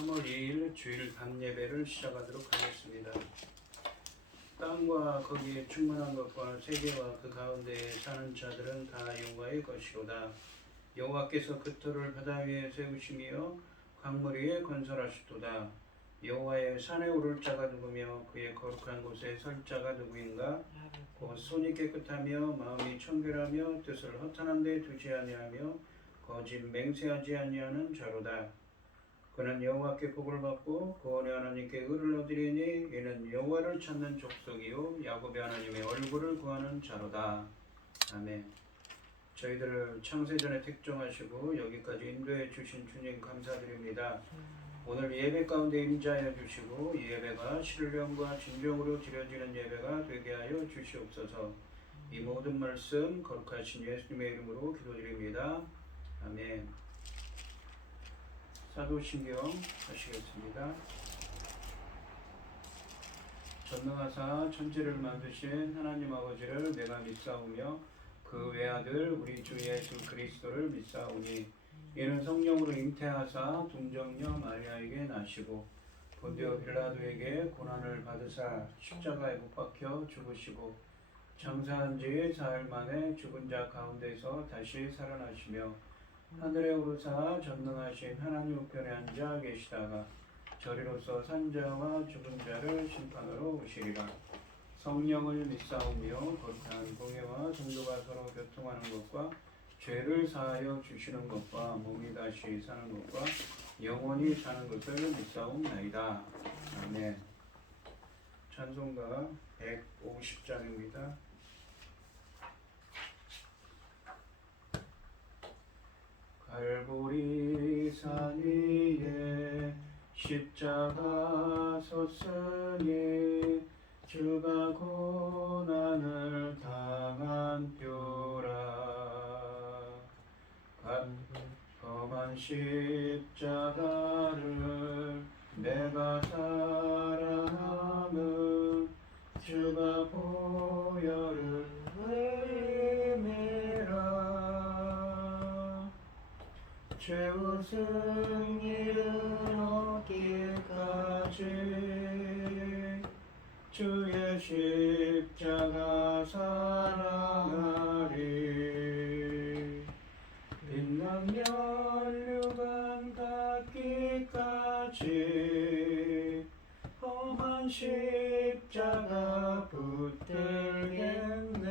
3월 2일 주일 밤예배를 시작하도록 하겠습니다. 땅과 거기에 충만한 것과 세계와 그 가운데에 사는 자들은 다 여호와의 것이로다. 여호와께서 그 터를 바다 위에 세우시며 강물 위에 건설하셨도다. 여호와의 산에 오를 자가 누구며 그의 거룩한 곳에 설 자가 누구인가? 곧 손이 깨끗하며 마음이 청결하며 뜻을 허탄한 데 두지 아니하며 거짓 맹세하지 아니하는 자로다. 그는 여호와께 복을 받고 구원의 하나님께 의를 얻으리니 이는 여호와를 찾는 족속이요 야곱의 하나님의 얼굴을 구하는 자로다. 아멘. 저희들을 창세전에 택정하시고 여기까지 인도해 주신 주님 감사드립니다. 오늘 예배 가운데 임재하여 주시고 이 예배가 신령과 진정으로 드려지는 예배가 되게 하여 주시옵소서. 이 모든 말씀 거룩하신 예수님의 이름으로 기도드립니다. 아멘. 사도신경 하시겠습니다. 전능하사 천지를 만드신 하나님 아버지를 내가 믿사오며 그 외아들 우리 주 예수 그리스도를 믿사오니 이는 성령으로 잉태하사 동정녀 마리아에게 나시고 본디오 빌라도에게 고난을 받으사 십자가에 못 박혀 죽으시고 장사한 지 사흘 만에 죽은 자 가운데서 다시 살아나시며 하늘에 오르사 전능하신 하나님 우편에 앉아 계시다가 저리로서 산자와 죽은 자를 심판하러 오시리라. 성령을 믿사오며 거룩한 공예와 성도가 서로 교통하는 것과 죄를 사하여 주시는 것과 몸이 다시 사는 것과 영원히 사는 것을 믿사옵나이다. 아멘. 찬송가 150장입니다. 갈보리 산 위에 십자가 섰으니 주가 고난을 당한 뼈라. 험한 십자가를 내가 사랑함은 주가 보혈을 흘림이라. 최후 승리를 얻기까지 주의 십자가 사랑하리. 빛나며 멸류관 닿기까지 험한 십자가 붙들겠네.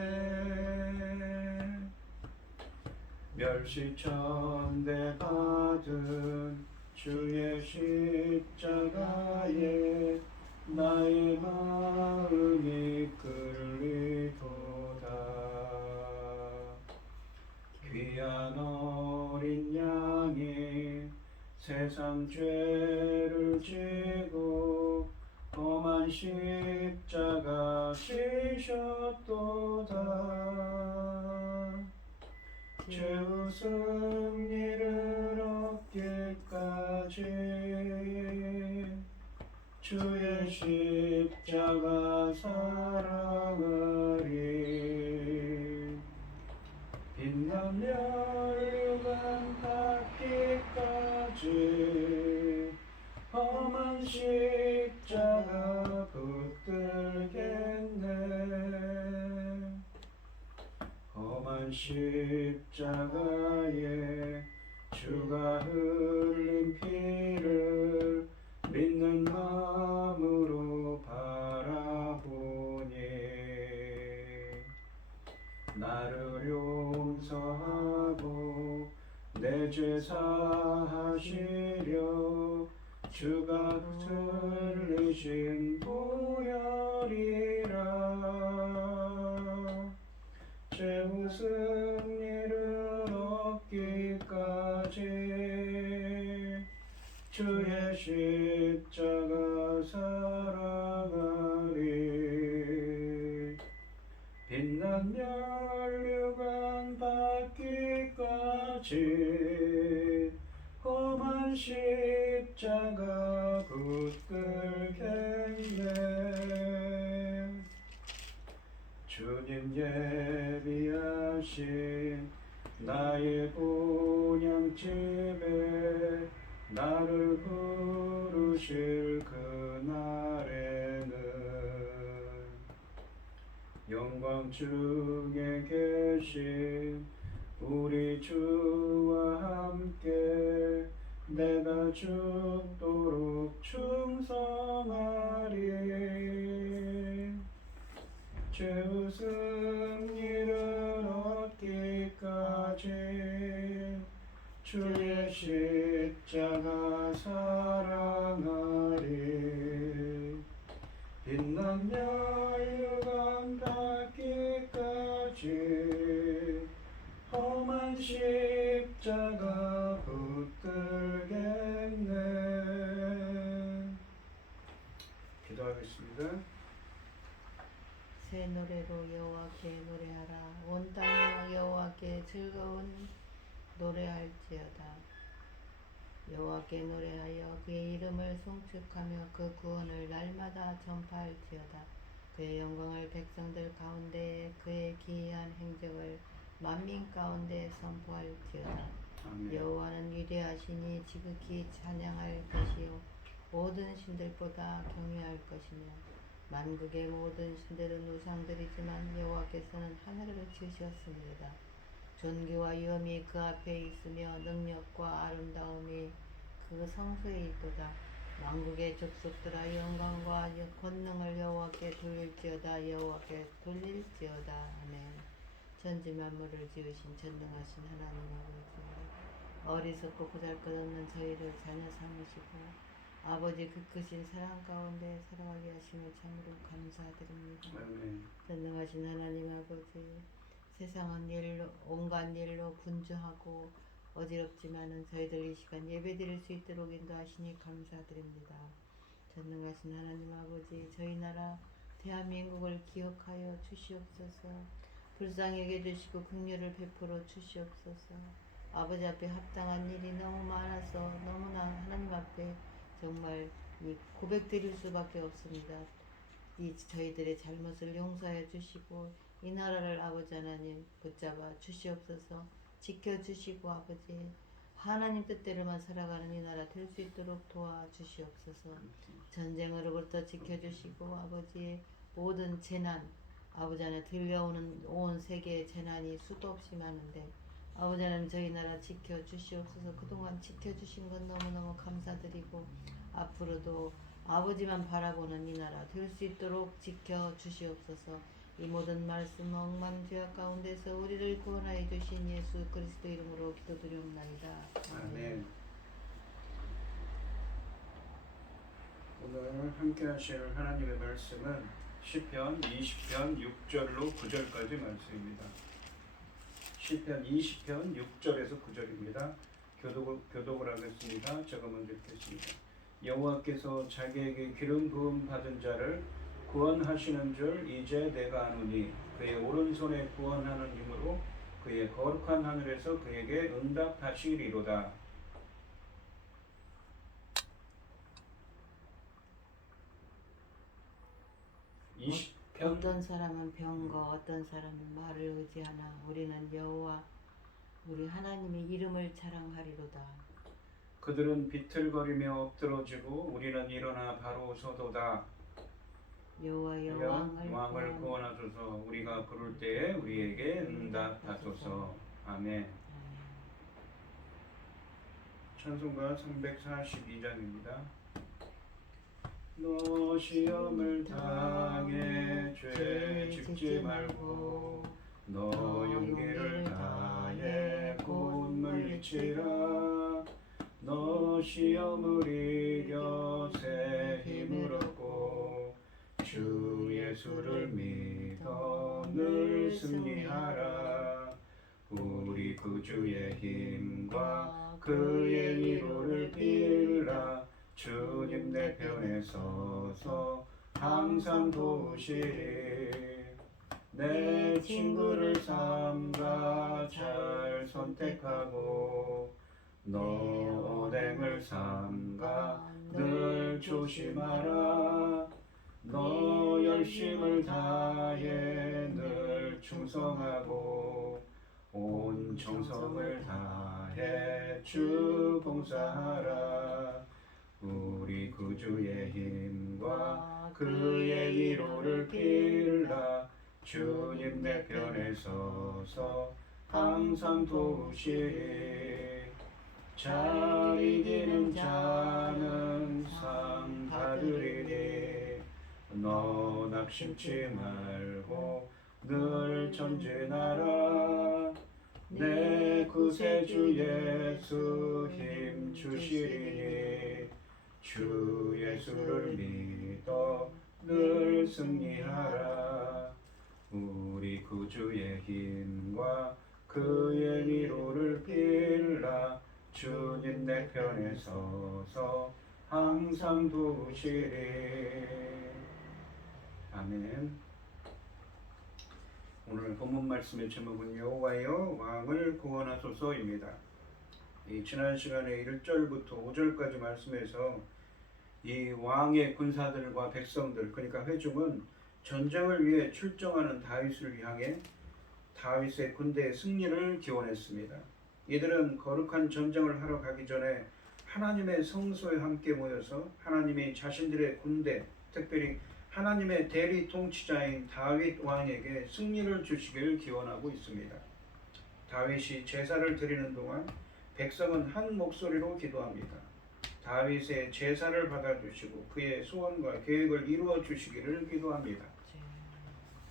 멸시천대 받은 주의 십자가에 나의 마음이 끌리도다. 귀한 어린 양이 세상 죄를 지고 험한 십자가 지셨도다. 최후 승리를 얻기까지 주의 십자가 사랑하리. 빛나며 멸류관 닿기까지 험한 십자가 붙들겠네. 험한 십자가에 주가 흘린 피를 믿는 마음 감사하시려 주가 들리신 보혈이라 제 무슨 일은 없기까지 주의 십자가 사랑하리 빛난 멸류관 받기까지 험한 십자가 붙들겠네 주님 예비하신 나의 본향집에 나를 부르실 그날에는 영광 중에 계신 우리 주와 함께 내가 죽도록 충성하리 제 무슨 일은 얻기까지 주의 십자가 사랑하리 빛난 멸류관 받기까지 험한 십자가 붙들겠네 기도하겠습니다. 새 노래로 여호와께 노래하라. 온 땅이 여호와께 즐거운 노래할지어다. 여호와께 노래하여 그의 이름을 송축하며 그 구원을 날마다 전파할지어다. 그의 영광을 백성들 가운데 그의 기이한 행적을 만민 가운데 선포할지어다. 아멘. 여호와는 위대하시니 지극히 찬양할 것이요 모든 신들보다 경외할 것이며 만국의 모든 신들은 우상들이지만 여호와께서는 하늘을 지으셨습니다. 존귀와 위엄이 그 앞에 있으며 능력과 아름다움이 그 성소에 있도다. 만국의 족속들아 영광과 권능을 여호와께 돌릴지어다. 여호와께 돌릴지어다. 아멘. 천지 만물을 지으신 전능하신 하나님 아버지, 어리석고 보잘것없는 저희를 자녀 삼으시고 아버지 그 크신 사랑 가운데 살아가게 하심을 참으로 감사드립니다. 아멘. 전능하신 하나님 아버지, 세상은 일로, 온갖 일로 분주하고 어지럽지만은 저희들 이 시간 예배드릴 수 있도록 인도하시니 감사드립니다. 전능하신 하나님 아버지, 저희 나라 대한민국을 기억하여 주시옵소서. 불쌍히 여겨주시고 긍휼을 베풀어 주시옵소서. 아버지 앞에 합당한 일이 너무 많아서 너무나 하나님 앞에 정말 이 고백드릴 수밖에 없습니다. 이 저희들의 잘못을 용서해 주시고 이 나라를 아버지 하나님 붙잡아 주시옵소서. 지켜주시고 아버지 하나님 뜻대로만 살아가는 이 나라 될 수 있도록 도와주시옵소서. 전쟁으로부터 지켜주시고 아버지 모든 재난 아버지 하나님 들려오는 온 세계의 재난이 수도 없이 많은데 아버지 하나님 저희 나라 지켜주시옵소서. 그동안 지켜주신 건 너무너무 감사드리고 앞으로도 아버지만 바라보는 이 나라 될 수 있도록 지켜주시옵소서. 이 모든 말씀 억만 죄악 가운데서 우리를 구원하여 주신 예수 그리스도 이름으로 기도드리옵나이다. 아멘. 오늘 함께 하실 하나님의 말씀은 시편 20편 6절로 9절까지 말씀입니다. 시편 20편 6절에서 9절입니다. 교독을 하겠습니다. 제가 먼저 읽겠습니다. 여호와께서 자기에게 기름 부음 받은 자를 구원하시는 줄 이제 내가 아노니 그의 오른손에 구원하는 힘으로 그의 거룩한 하늘에서 그에게 응답하시리로다. 어떤 사람은 병거 어떤 사람은 말을 의지하나 우리는 여호와 우리 하나님의 이름을 자랑하리로다. 그들은 비틀거리며 엎드러지고 우리는 일어나 바로 서도다. 여호와여 왕을 구원하소서. 우리가 부를 때에 우리에게 응답하소서. 아멘. 찬송가 342장입니다. 너 시험을 당해 죄 짓지 말고 너 용기를 다해 곧 물리치라. 너 시험을 이겨 새 힘을 얻고 주 예수를 믿어 늘 승리하라. 우리 구주의 힘과 그의 위로를 빌라. 주님 내 편에 서서 항상 도우시리. 내 친구를 삼가 잘 선택하고 너 오뎅을 삼가 늘 조심하라. 너 열심을 다해 늘 충성하고 온 정성을 다해 주 봉사하라. 우리 구주의 힘과 그의 위로를 빌라. 주님 내 편에 서서 항상 도우시리. 잘 이기는 자는 상 받으리니 너 낙심치 말고 늘 전진하라. 내 구세주 예수 힘 주시리니 주 예수를 믿어 늘 승리하라. 우리 구주의 힘과 그의 위로를 빌라. 주님 내 편에 서서 항상 도우시리. 아멘. 오늘 본문 말씀의 제목은 여호와여 왕을 구원하소서입니다. 이 지난 시간에 1절부터 5절까지 말씀에서 이 왕의 군사들과 백성들, 그러니까 회중은 전쟁을 위해 출정하는 다윗을 향해 다윗의 군대의 승리를 기원했습니다. 이들은 거룩한 전쟁을 하러 가기 전에 하나님의 성소에 함께 모여서 하나님이 자신들의 군대, 특별히 하나님의 대리 통치자인 다윗 왕에게 승리를 주시길 기원하고 있습니다. 다윗이 제사를 드리는 동안 백성은 한 목소리로 기도합니다. 다윗의 제사를 받아주시고 그의 소원과 계획을 이루어 주시기를 기도합니다.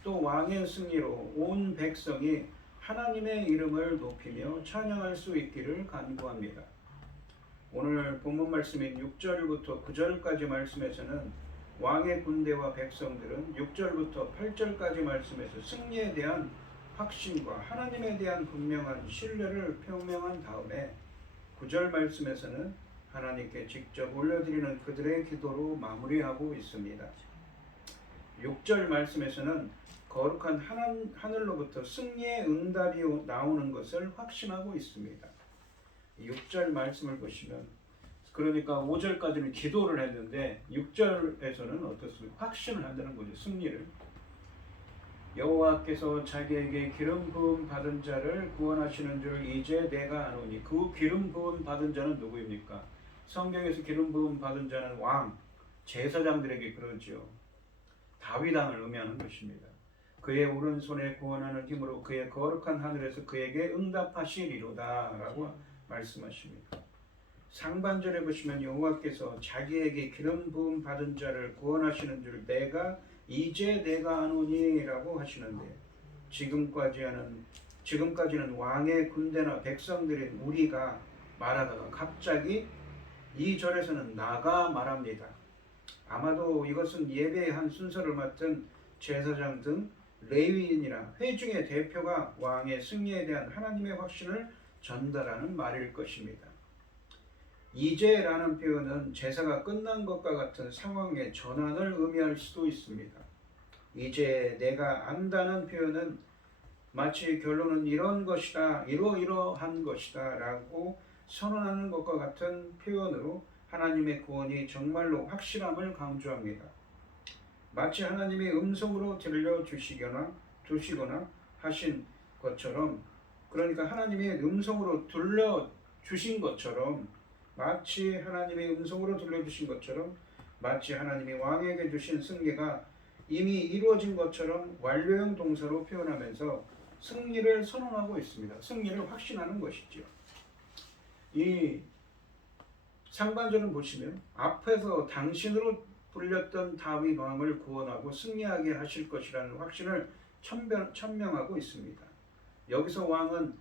또 왕의 승리로 온 백성이 하나님의 이름을 높이며 찬양할 수 있기를 간구합니다. 오늘 본문 말씀인 6절부터 9절까지 말씀에서는 왕의 군대와 백성들은 6절부터 8절까지 말씀에서 승리에 대한 확신과 하나님에 대한 분명한 신뢰를 표명한 다음에 9절 말씀에서는 하나님께 직접 올려드리는 그들의 기도로 마무리하고 있습니다. 6절 말씀에서는 거룩한 하늘로부터 승리의 응답이 나오는 것을 확신하고 있습니다. 6절 말씀을 보시면, 그러니까 5절까지는 기도를 했는데 6절에서는 어떻습니까? 확신을 한다는 거죠. 승리를. 여호와께서 자기에게 기름 부음 받은 자를 구원하시는 줄 이제 내가 아노니. 그 기름 부음 받은 자는 누구입니까? 성경에서 기름 부음 받은 자는 왕, 제사장들에게 그러지요. 다윗 왕을 의미하는 것입니다. 그의 오른손에 구원하는 힘으로 그의 거룩한 하늘에서 그에게 응답하시리로다 라고 말씀하십니다. 상반절에 보시면 여호와께서 자기에게 기름 부음 받은 자를 구원하시는 줄 이제 내가 아노니 라고 하시는데, 지금까지는 왕의 군대나 백성들인 우리가 말하다가 갑자기 이 절에서는 나가 말합니다. 아마도 이것은 예배의 한 순서를 맡은 제사장 등 레위인이나 회중의 대표가 왕의 승리에 대한 하나님의 확신을 전달하는 말일 것입니다. 이제라는 표현은 제사가 끝난 것과 같은 상황의 전환을 의미할 수도 있습니다. 이제 내가 안다는 표현은 마치 결론은 이런 것이다, 이러이러한 것이다 라고 선언하는 것과 같은 표현으로 하나님의 구원이 정말로 확실함을 강조합니다. 마치 하나님의 음성으로 들려주시거나 하신 것처럼, 그러니까 하나님의 음성으로 들려주신 것처럼, 마치 하나님의 음성으로 들려주신 것처럼, 마치 하나님이 왕에게 주신 승리가 이미 이루어진 것처럼 완료형 동사로 표현하면서 승리를 선언하고 있습니다. 승리를 확신하는 것이죠. 이 상반절을 보시면 앞에서 당신으로 불렸던 다윗 왕을 구원하고 승리하게 하실 것이라는 확신을 천명하고 있습니다. 여기서 왕은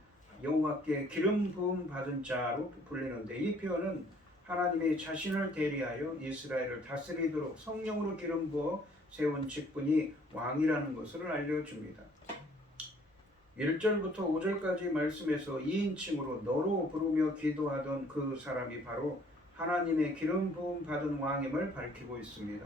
여호와께 기름 부음 받은 자로 불리는데 이 표현은 하나님이 자신을 대리하여 이스라엘을 다스리도록 성령으로 기름 부어 세운 직분이 왕이라는 것을 알려줍니다. 1절부터 5절까지 말씀에서 2인칭으로 너로 부르며 기도하던 그 사람이 바로 하나님의 기름 부음 받은 왕임을 밝히고 있습니다.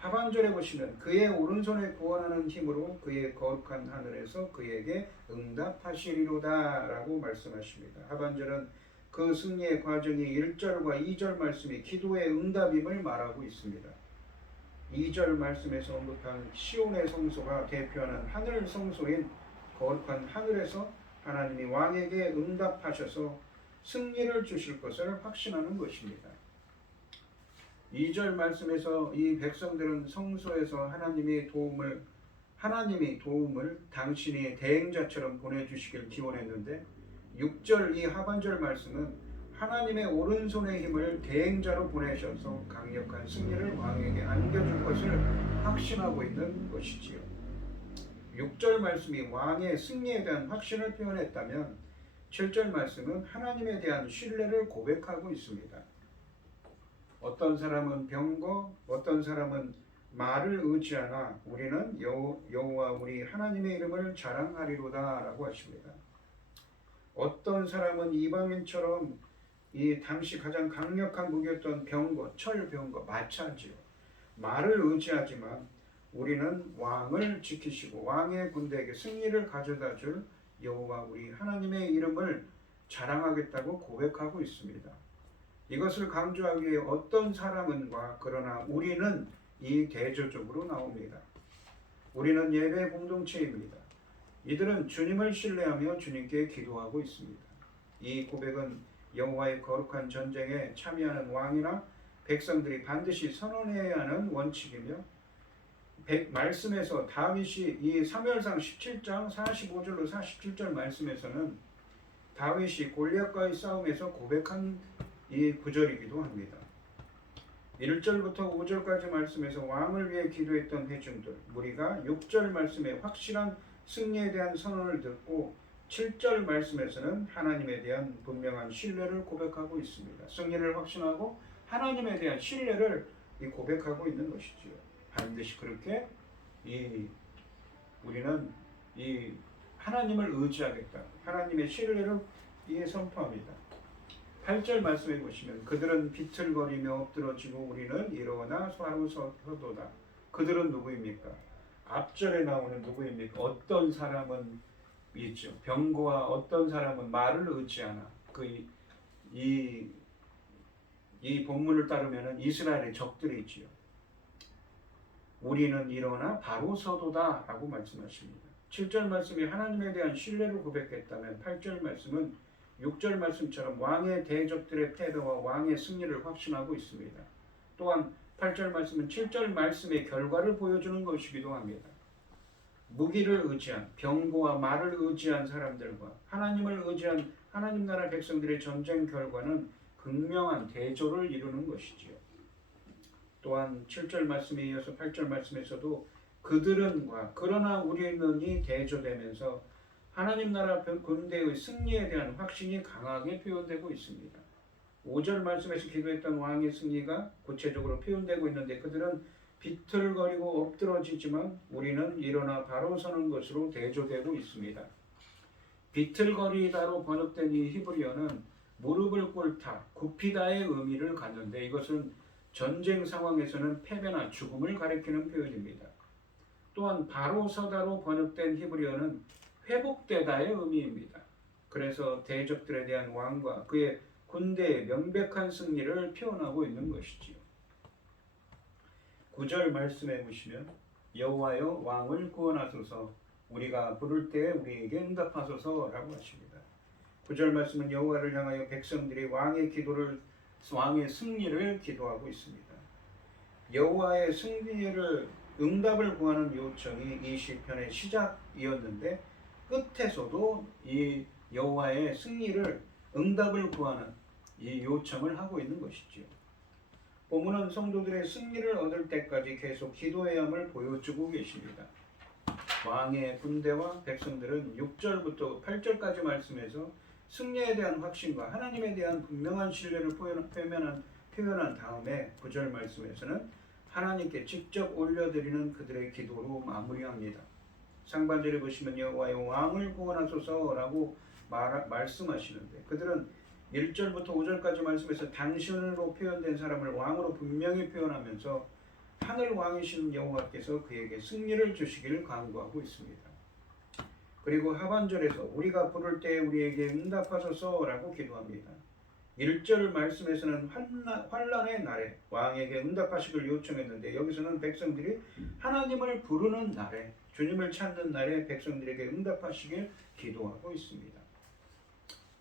하반절에 보시면 그의 오른손에 구원하는 힘으로 그의 거룩한 하늘에서 그에게 응답하시리로다 라고 말씀하십니다. 하반절은 그 승리의 과정이 1절과 2절 말씀이 기도의 응답임을 말하고 있습니다. 2절 말씀에서 언급한 시온의 성소가 대표하는 하늘 성소인 거룩한 하늘에서 하나님이 왕에게 응답하셔서 승리를 주실 것을 확신하는 것입니다. 2절 말씀에서 이 백성들은 성소에서 하나님이 도움을 당신이 대행자처럼 보내주시길 기원했는데 6절 이 하반절 말씀은 하나님의 오른손의 힘을 대행자로 보내셔서 강력한 승리를 왕에게 안겨줄 것을 확신하고 있는 것이지요. 6절 말씀이 왕의 승리에 대한 확신을 표현했다면 7절 말씀은 하나님에 대한 신뢰를 고백하고 있습니다. 어떤 사람은 병거, 어떤 사람은 말을 의지하나 우리는 여호와 우리 하나님의 이름을 자랑하리로다 라고 하십니다. 어떤 사람은 이방인처럼 이 당시 가장 강력한 무기였던 병거, 철병거, 마차지요. 말을 의지하지만 우리는 왕을 지키시고 왕의 군대에게 승리를 가져다 줄 여호와 우리 하나님의 이름을 자랑하겠다고 고백하고 있습니다. 이것을 강조하기 위해 어떤 사람은과 그러나 우리는 이 대조적으로 나옵니다. 우리는 예배 공동체입니다. 이들은 주님을 신뢰하며 주님께 기도하고 있습니다. 이 고백은 여호와의 거룩한 전쟁에 참여하는 왕이나 백성들이 반드시 선언해야 하는 원칙이며 말씀에서 다윗이 이 사무엘상 17장 45절로 47절 말씀에서는 다윗이 골리앗과의 싸움에서 고백한 이 구절이기도 합니다. 1절부터 5절까지 말씀에서 왕을 위해 기도했던 회중들, 무리가 6절 말씀에 확실한 승리에 대한 선언을 듣고 7절 말씀에서는 하나님에 대한 분명한 신뢰를 고백하고 있습니다. 승리를 확신하고 하나님에 대한 신뢰를 고백하고 있는 것이지요. 반드시 그렇게 우리는 하나님을 의지하겠다. 하나님의 신뢰를 선포합니다. 8절 말씀해 보시면 그들은 비틀거리며 엎드러지고 우리는 일어나 바로 서도다. 그들은 누구입니까? 앞절에 나오는 누구입니까? 어떤 사람은 있죠. 병거와 어떤 사람은 말을 의지하나. 이 본문을 따르면 이스라엘의 적들이 있지요. 우리는 일어나 바로 서도다 라고 말씀하십니다. 7절 말씀이 하나님에 대한 신뢰를 고백했다면 8절 말씀은 6절 말씀처럼 왕의 대적들의 패배와 왕의 승리를 확신하고 있습니다. 또한 8절 말씀은 7절 말씀의 결과를 보여주는 것이기도 합니다. 무기를 의지한 병거와 말을 의지한 사람들과 하나님을 의지한 하나님 나라 백성들의 전쟁 결과는 극명한 대조를 이루는 것이지요. 또한 7절 말씀에 이어서 8절 말씀에서도 그들은과 그러나 우리는이 대조되면서 하나님 나라 군대의 승리에 대한 확신이 강하게 표현되고 있습니다. 5절 말씀에서 기도했던 왕의 승리가 구체적으로 표현되고 있는데 그들은 비틀거리고 엎드러지지만 우리는 일어나 바로 서는 것으로 대조되고 있습니다. 비틀거리다로 번역된 이 히브리어는 무릎을 꿇다, 굽히다의 의미를 갖는데 이것은 전쟁 상황에서는 패배나 죽음을 가리키는 표현입니다. 또한 바로 서다로 번역된 히브리어는 회복되다의 의미입니다. 그래서 대적들에 대한 왕과 그의 군대의 명백한 승리를 표현하고 있는 것이지요. 9절 말씀해 보시면 여호와여 왕을 구원하소서 우리가 부를 때 우리에게 응답하소서라고 하십니다. 9절 말씀은 여호와를 향하여 백성들이 왕의 승리를 기도하고 있습니다. 여호와의 승리를 응답을 구하는 요청이 이 시편의 시작이었는데 끝에서도 이 여호와의 승리를 응답을 구하는 이 요청을 하고 있는 것이지요. 본문은 성도들의 승리를 얻을 때까지 계속 기도해야 함을 보여주고 계십니다. 왕의 군대와 백성들은 6절부터 8절까지 말씀에서 승리에 대한 확신과 하나님에 대한 분명한 신뢰를 표현한 다음에 9절 말씀에서는 하나님께 직접 올려드리는 그들의 기도로 마무리합니다. 상반절에 보시면 여호와여 왕을 구원하소서라고 말씀하시는데 그들은 1절부터 5절까지 말씀에서 당신으로 표현된 사람을 왕으로 분명히 표현하면서 하늘 왕이신 여호와께서 그에게 승리를 주시기를 간구하고 있습니다. 그리고 하반절에서 우리가 부를 때 우리에게 응답하소서라고 기도합니다. 1절 말씀에서는 환난의 날에 왕에게 응답하시기를 요청했는데 여기서는 백성들이 하나님을 부르는 날에 주님을 찾는 날에 백성들에게 응답하시길 기도하고 있습니다.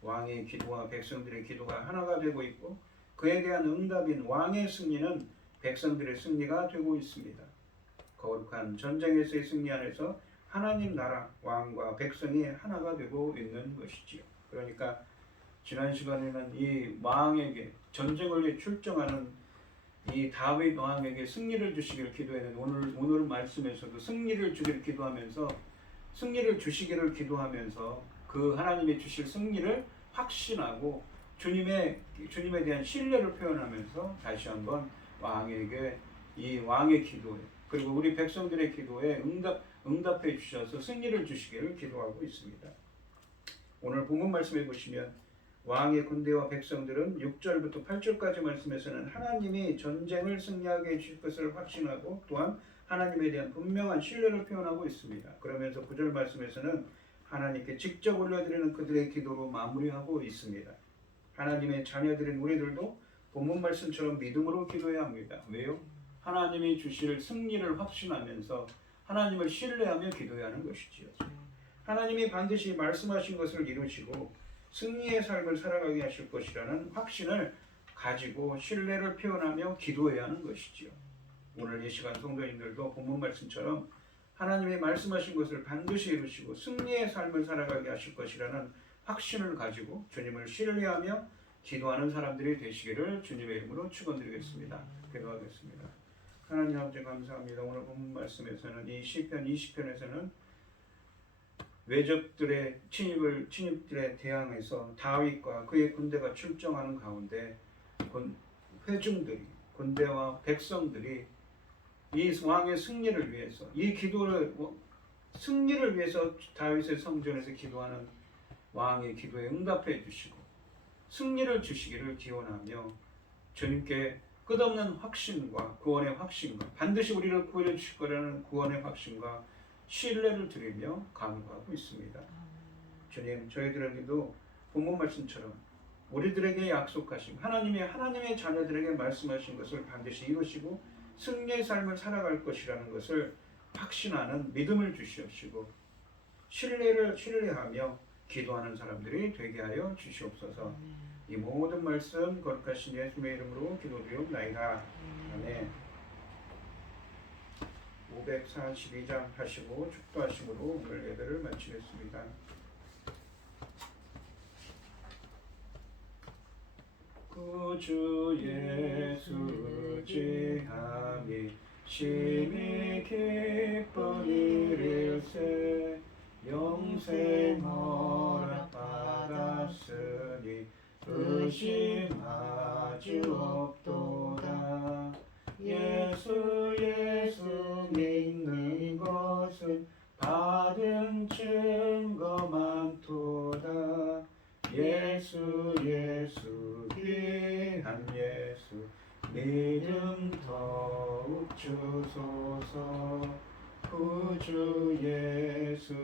왕의 기도와 백성들의 기도가 하나가 되고 있고 그에 대한 응답인 왕의 승리는 백성들의 승리가 되고 있습니다. 거룩한 전쟁에서의 승리 안에서 하나님 나라 왕과 백성이 하나가 되고 있는 것이지요. 그러니까 지난 시간에는 이 왕에게 전쟁을 출정하는 이 다윗 왕에게 승리를 주시기를 기도했는데 오늘 말씀에서도 승리를 주기를 기도하면서 승리를 주시기를 기도하면서 그 하나님이 주실 승리를 확신하고 주님에 대한 신뢰를 표현하면서 다시 한번 왕에게 이 왕의 기도에 그리고 우리 백성들의 기도에 응답해 주셔서 승리를 주시기를 기도하고 있습니다. 오늘 본문 말씀해 보시면 왕의 군대와 백성들은 6절부터 8절까지 말씀에서는 하나님이 전쟁을 승리하게 해주실 것을 확신하고 또한 하나님에 대한 분명한 신뢰를 표현하고 있습니다. 그러면서 9절 말씀에서는 하나님께 직접 올려드리는 그들의 기도로 마무리하고 있습니다. 하나님의 자녀들인 우리들도 본문 말씀처럼 믿음으로 기도해야 합니다. 왜요? 하나님이 주실 승리를 확신하면서 하나님을 신뢰하며 기도해야 하는 것이지요. 하나님이 반드시 말씀하신 것을 이루시고 승리의 삶을 살아가게 하실 것이라는 확신을 가지고 신뢰를 표현하며 기도해야 하는 것이지요. 오늘 이 시간 성도님들도 본문 말씀처럼 하나님이 말씀하신 것을 반드시 이루시고 승리의 삶을 살아가게 하실 것이라는 확신을 가지고 주님을 신뢰하며 기도하는 사람들이 되시기를 주님의 이름으로 축원드리겠습니다. 기도하겠습니다. 하나님 아버지 감사합니다. 오늘 본문 말씀에서는 이 시편 20편에서는 외적들의 침입들에 대항해서 다윗과 그의 군대가 출정하는 가운데 회중들이 군대와 백성들이 이 왕의 승리를 위해서 승리를 위해서 다윗의 성전에서 기도하는 왕의 기도에 응답해 주시고 승리를 주시기를 기원하며 주님께 끝없는 확신과 구원의 확신과 반드시 우리를 구원해 주실 거라는 구원의 확신과 신뢰를 드리며 간구하고 있습니다. 주님, 저희들에게도 본문 말씀처럼 우리들에게 약속하신 하나님의 자녀들에게 말씀하신 것을 반드시 이루시고 승리의 삶을 살아갈 것이라는 것을 확신하는 믿음을 주시옵시고 신뢰하며 기도하는 사람들이 되게 하여 주시옵소서. 이 모든 말씀 거룩하신 예수님의 이름으로 기도드리옵나이다. 아멘. 542장 하시고 축도하심으로 오늘 예배를 마치겠습니다. 구주 예수 지함이 심히 기쁜 일일세 영생 허락 받았으니 의심하지 없도다. 예수 믿는 것은 받은 증거 많도다. 예수 귀한 예수 믿음 더욱 주소서. 구주 예수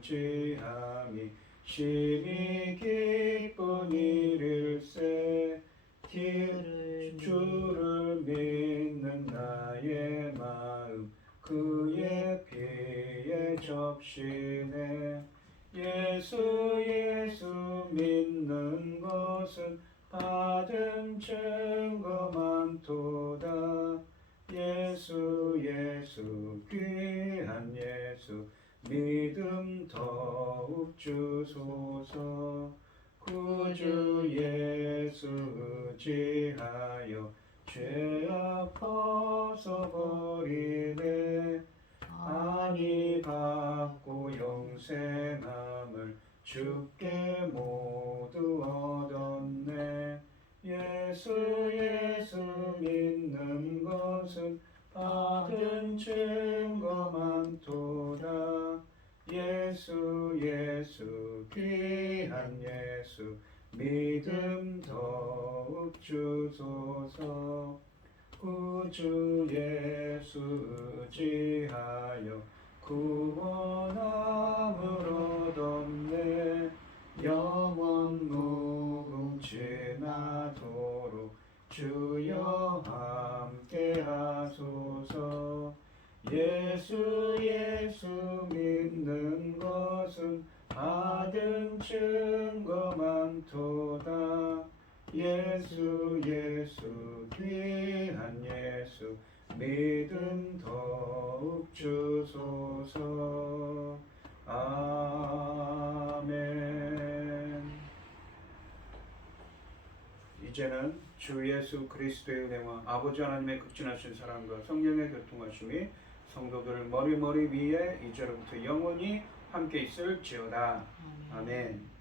지함이 심히 기쁜 일일세 주를 믿는 나의 마음 그의 피에 접시네. 예수 믿는 것은 받은 증거 많도다. 예수 귀한 예수 믿음 더욱 주소서. 구주 예수 지하여 죄악 벗어버리네. 많이 받고 영생함을 주께 모두 얻었네. 예수 믿는 것은 받은 증거 많도다. 예수 귀한 예수 믿음 더욱 주소서. 구주 예수 의지하여 구원함을 얻었네. 영원 무궁지나도록 주여 함께 하소서. 예수 믿는 것은 받은 증거 많도다. 예수 귀한 예수 믿음 더욱 주소서. 아멘. 이제는 주 예수 그리스도의 은혜와 아버지 하나님의 극진하신 사랑과 성령의 교통하심이 성도들 머리 위에 이제로부터 영원히 함께 있을지어다. 아멘.